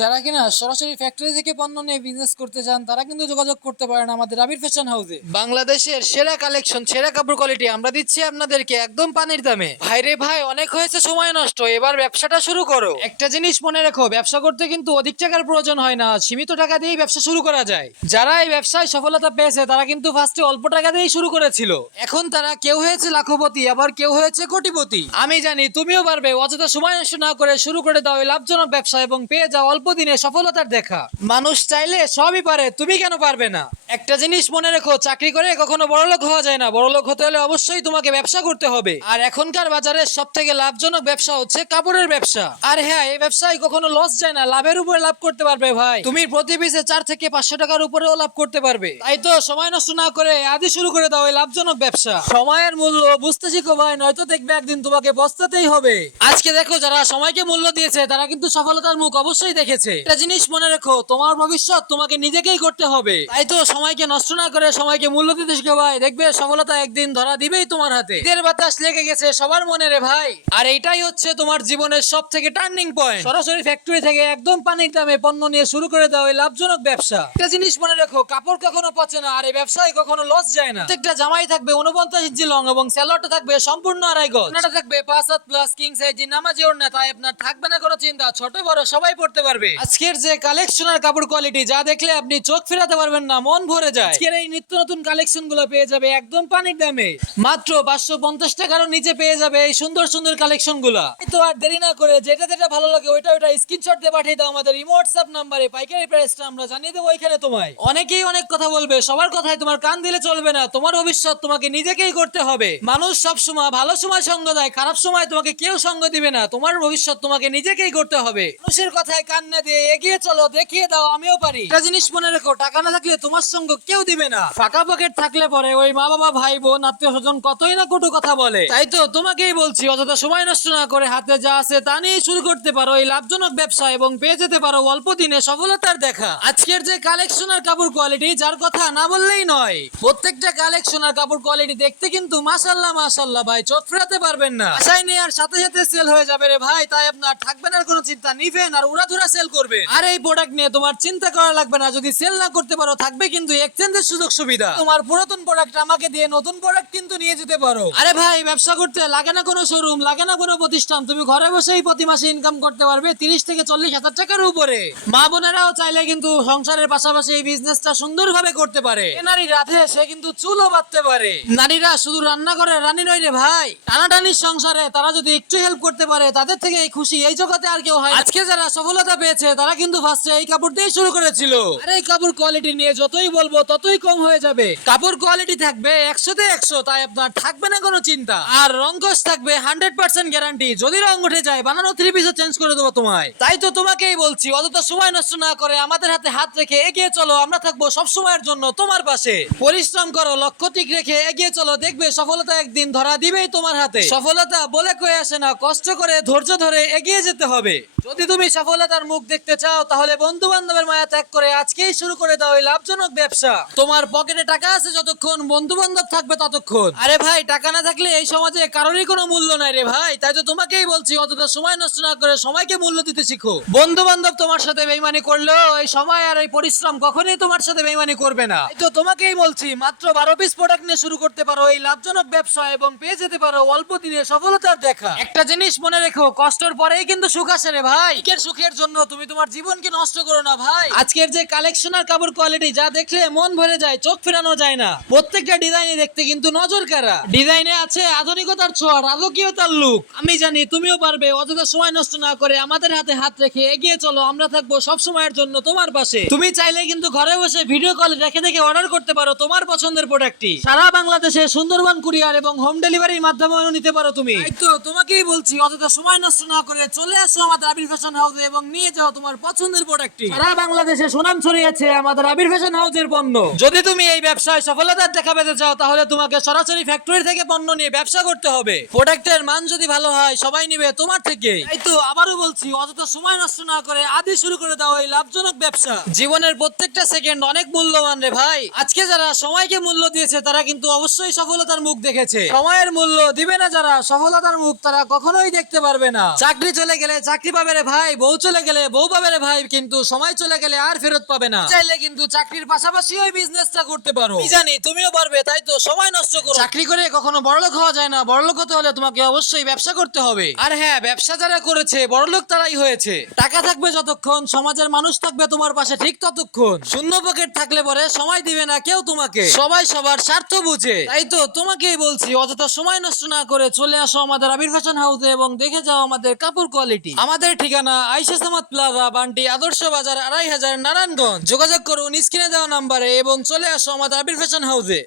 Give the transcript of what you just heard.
যারা কিনা সরাসরি ফ্যাক্টরি থেকে পণ্য নিয়ে বিজনেস করতে চান তারা কিন্তু যোগাযোগ করতে পারেন আমাদের আবির ফ্যাশন হাউসে। বাংলাদেশের সেরা কালেকশন, সেরা কাপড় কোয়ালিটি আমরা দিচ্ছি আপনাদেরকে একদম পানির দামে। ভাই রে ভাই, অনেক হয়েছে সময় নষ্ট, এবার ব্যবসাটা শুরু করো। একটা জিনিস মনে রেখো, ব্যবসা করতে কিন্তু অধিক টাকার প্রয়োজন হয় না, সীমিত টাকা দিয়েই ব্যবসা শুরু করা যায়। যারা এই ব্যবসায় সফলতা পেয়েছে তারা কিন্তু ফার্স্টে অল্প টাকা দিয়েই শুরু করেছিল, এখন তারা কেউ হয়েছে লাখপতি, আবার কেউ হয়েছে কোটিপতি। আমি জানি তুমিও পারবে, অযথা সময় নষ্ট না করে শুরু করে দাও এই লাভজনক ব্যবসা এবং পেয়ে যাও অল্প দিনে সফলতার দেখা। মানুষ চাইলে সবই পারে, তুমি কেন পারবে না? একটা জিনিস মনে রেখো, চাকরি করে কখনো বড়লোক হওয়া যায় না, বড়লোক হতে হলে অবশ্যই তোমাকে ব্যবসা করতে হবে। আর এখনকার বাজারে সব থেকে লাভজনক ব্যবসা হচ্ছে কাপড়ের ব্যবসা। আর হ্যাঁ, এই ব্যবসায় কখনো লস যায় না, লাভের উপরে লাভ করতে পারবে ভাই। তুমি প্রতি পিসে 4 থেকে 500 টাকার উপরেও লাভ করতে পারবে। তাই তো সময় নষ্ট না করে আদি শুরু করে দাও এই লাভজনক ব্যবসা। সময়ের মূল্য বুঝতে শিখো ভাই, নয়তো দেখবে একদিন তোমাকে পস্তাতেই হবে। আজকে দেখো, যারা সময়কে মূল্য দিয়েছে তারা কিন্তু সফলতার মুখ অবশ্যই দেখেছে। একটা জিনিস মনে রেখো, তোমার ভবিষ্যৎ তোমাকে নিজেকেই করতে হবে। তাই তো সময়কে নষ্ট না করে সময়কে মূল্য দিতে শিখো ভাই, দেখবে সফলতা একদিন ধরা দিবেই তোমার হাতে। ঈদের বাতাস লেগে গেছে সবার মনে রে ভাই, আর এইটাই হচ্ছে তোমার জীবনের সব থেকে টার্নিং পয়েন্ট। সরাসরি ফ্যাক্টরি থেকে একদম পানির দামে পণ্য নিয়ে শুরু করে দাও এই লাভজনক ব্যবসা। একটা জিনিস মনে রেখো, কাপড় কখনো পচে না, আর এই ব্যবসায় কখনো লস যায় না। প্রত্যেকটা জামাই থাকবে 49 ইঞ্চি লং এবং স্যালোয়ারটা থাকবে সম্পূর্ণ আড়াই গজ, ওনাটা থাকবে 5 প্লাস কিং সাইজ নামাজি ওড়না, তাই আপনার থাকবে না কোনো চিন্তা, ছোট বড় সবাই পড়তে পারবে। আজকের যে কালেকশন আর কাপড় কোয়ালিটি যা দেখলে আপনি চোখ ফেরাতে পারবেন না, মন ভরে যায়। আজকের এই নিত্য নতুন কালেকশন গুলো পেয়ে যাবে একদম পানির দামে, মাত্র 550 টাকার নিচে পেয়ে যাবে এই সুন্দর সুন্দর কালেকশন গুলা। তো আর দেরি না করে যেটা যেটা ভালো লাগে ওইটা স্ক্রিনশট দিয়ে পাঠিয়ে দাও আমাদের ইমো হোয়াটসঅ্যাপ নাম্বারে, পাইকারি প্রাইসটা আমরা জানিয়ে দেবো ওইখানে তোমায়। অনেকেই অনেক কথা বলবে, সবার কথায় তোমার কান দিলে চলবে না, তোমার ভবিষ্যৎ তোমাকে নিজেকেই করতে হবে। মানুষ সব সময় ভালো সময় সঙ্গ দেয়, খারাপ সময় তোমাকে কেউ সঙ্গ দিবে না, তোমার ভবিষ্যৎ তোমাকে নিজেকেই করতে হবে। মানুষের কথায় কান না দিয়ে এগিয়ে চলো, দেখিয়ে দাও আমিও পারি। একটা জিনিস মনে রেখো, টাকা না থাকলে তোমার সঙ্গ কেউ দিবে না, ফাঁকা পকেট থাকলে পরে ওই মা বাবা ভাই বোন আত্মীয় স্বজন কতই না কটু কথা বলে। তাই তো তোমাকেই বলছি, অযথা সময় নষ্ট না করে হাতে যা আছে তা নিয়ে শুরু করতে পারো এই লাভজনক ব্যবসা এবং পেয়ে যেতে পারো অল্প দিনে সফলতার দেখা। আজকের যে কালেকশন আর কাপড় কোয়ালিটি যার কথা না বললেই নয়, প্রত্যেকটা কালেকশন আর কাপড় কোয়ালিটি দেখতে কিন্তু মাশাআল্লাহ মাশাআল্লাহ ভাই, চোখ ফেরাতে পারবেন না। আশাই নিয়ে আর সাথে সাথে সেল হয়ে যাবে রে ভাই, তাই আপনার থাকবে না কোনো চিন্তা, নিবেন আর উড়াধুরা সেল করবে। আর এই প্রোডাক্ট নিয়ে তোমার চিন্তা করা লাগবে না, যদি সেল না করতে পারো থাকবে কিন্তু এক্সচেঞ্জের সুযোগ সুবিধা। তোমার পুরাতন প্রোডাক্ট আমাকে দিয়ে নতুন প্রোডাক্ট কিন্তু নিয়ে যেতে পারো। আরে ভাই, ব্যবসা করতে লাগে না কোনো শোরুম, লাগে না কোনো প্রতিষ্ঠান, তুমি ঘরে বসেই প্রতি মাসে ইনকাম করতে পারবে 30 থেকে 40 হাজার টাকার উপরে। মা বোনেরাও চাইলে কিন্তু সংসারের পাশাপাশি এই বিজনেসটা সুন্দরভাবে করতে পারে। নারী রাধে সে কিন্তু চুলও বাঁধতে পারে। নারীরা শুধু রান্না করে রানী নয় রে ভাই, টানাটানির সংসারে তারা যদি একটু হেল্প করতে পারে তাদের থেকে এই খুশি এই জগতে আর কেউ হয়। আজকে যারা সফলতা পেয়েছে তারা কিন্তু ফার্স্টে এই কাপড় দিয়ে শুরু করেছিল। আর এই কাপড় কোয়ালিটি নিয়ে যতই বলবো ততই কম হয়ে যাবে। কাপড় কোয়ালিটি থাকবে 100 তে 100, তাই আপনার থাকবে না কোনো চিন্তা। আর রংকশ থাকবে 100% গ্যারান্টি, যদি রং উঠে যায় বানানো 3 পিসও চেঞ্জ করে দেবো তোমায়। তাই তো তোমাকেই বলছি, অযথা সময় নষ্ট না করে আমাদের হাতে হাত রেখে এগিয়ে চলো, আমরা থাকবো সব সময়ের জন্য তোমার পাশে। পরিশ্রম করো, লক্ষ্য ঠিক রেখে এগিয়ে চলো, দেখবে সফলতা একদিন ধরা দিবেই তোমার হাতে। সফলতা বলে কয়ে আসে না, কষ্ট করে ধৈর্য ধরে এগিয়ে যেতে হবে। যদি তুমি সফলতার মুখ দেখতে চাও তাহলে বন্ধু বান্ধবের মায়া ত্যাগ করে আজকেই শুরু করে দাও এই লাভজনক ব্যবসা। তোমার পকেটে টাকা আছে যতক্ষণ, বন্ধু বান্ধব থাকবে ততক্ষণ। আরে ভাই, টাকা না থাকলে এই সমাজে কারোরই কোনো মূল্য নাই রে ভাই, তাই তো তোমাকেই বলছি অযথা সময় নষ্ট না করে সময়কে মূল্য দিতে শিখো। বন্ধু বান্ধব তোমার সাথে বেইমানি করলেও এই সময় আর এই পরিশ্রম কখনোই তোমার সাথে বেইমানি করবে না। তাই তো তোমাকেই বলছি, মাত্র 12 পিস প্রোডাক্ট নিয়ে শুরু করতে পারো এই লাভজনক ব্যবসা এবং পেয়ে যেতে পারো অল্প দিনে সফলতার দেখা। একটা জিনিস মনে রেখো, কষ্টের পরেই কিন্তু সুখ আসে রে ভাই। সুখের জন্য তুমি তোমার জীবনকে নষ্ট করো না ভাই। আজকের যে কালেকশন আর কাপড় কোয়ালিটি যা দেখলে মন ভরে যায়, চোখ ফেরানো যায় না। প্রত্যেকটা ডিজাইনে দেখতে কিন্তু নজর কাড়া, ডিজাইনে আছে আধুনিকতার ছোঁয়া, রাজকীয়তার লুক। আমি জানি তুমিও পারবে, অযথা সময় নষ্ট না করে আমাদের হাতে হাত রেখে এগিয়ে চলো, আমরা থাকবো সব সময়ের জন্য তোমার পাশে। তুমি চাইলে কিন্তু ঘরে বসে ভিডিও কল রেখে দেখে অর্ডার করতে পারো তোমার পছন্দের প্রোডাক্টটি। সারা বাংলাদেশে সুন্দরবন কুরিয়ার এবং হোম ডেলিভারির মাধ্যমেও নিতে পারো তুমি। তাই তো তোমাকেই বলছি, অযথা সময় নষ্ট না করে চলে আসো আমাদের আবির ফ্যাশন হাউসে এবং নিয়ে যাও তোমার পছন্দের প্রোডাক্টটি। সারা বাংলাদেশে সুনাম ছড়িয়েছে আমাদের আবির ফ্যাশন হাউসের পণ্য। যদি তুমি এই ব্যবসায় সফলতার দেখা পেতে চাও তাহলে তোমাকে সরাসরি ফ্যাক্টরি থেকে পণ্য নিয়ে ব্যবসা করতে হবে। প্রোডাক্টের মান যদি ভালো হয় সবাই নিবে তোমার থেকে। তাই তো আবারও বলছি, অযথা সময় নষ্ট না করে আদি শুরু করে দাও এই লাভজনক ব্যবসা। জীবনের প্রত্যেকটা সেকেন্ড অনেক মূল্যবান রে ভাই। আজকে যারা সময়কে মূল্য দিয়েছে তারা কিন্তু অবশ্যই সফলতার মুখ দেখেছে। সময়ের মূল্য দিবে না যারা, সফলতার মুখ তারা কখনোই দেখতে পারবে না। চাকরি চলে গেলে চাকরি পাবে রে ভাই, বউ চলে গেলে বউ পাবে রে ভাই, কিন্তু সময় চলে গেলে আর ফেরত পাবে না। চাইলে কিন্তু চাকরির পাশাপাশি ওই বিজনেসটা করতে পারো। আমি জানি তুমিও পারবে, তাই তো সময় নষ্ট করো। চাকরি করে কখনো বড়লোক হওয়া যায় না, বড়লোক হতে হলে তোমাকে অবশ্যই ব্যবসা করতে হবে। আর হ্যাঁ, ব্যবসা যারা করেছে বড়লোক তারাই হয়েছে। টাকা থাকবে যতক্ষণ, সমাজের মানুষ থাকবে তোমার পাশে ঠিক ততক্ষণ। শূন্য পকেট থাকলে পরে সময় দিবে না কেউ তোমাকে, সবাই সবার স্বার্থ বুঝে। তাই তো তোমাকেই বলছি, অযথা সময় নষ্ট না করে চলে আসো আমাদের আবির ফ্যাশন হাউসে এবং দেখে যাও আমাদের কাপড় কোয়ালিটি। আমাদের ঠিকানা আয়েশা সামাদ প্লাজা, বান্টি আদর্শ বাজার, 2500, নারায়ণগঞ্জ। যোগাযোগ করুন স্ক্রিনে দেওয়া নাম্বারে এবং চলে আসো আমাদের আবির ফ্যাশন হাউসে।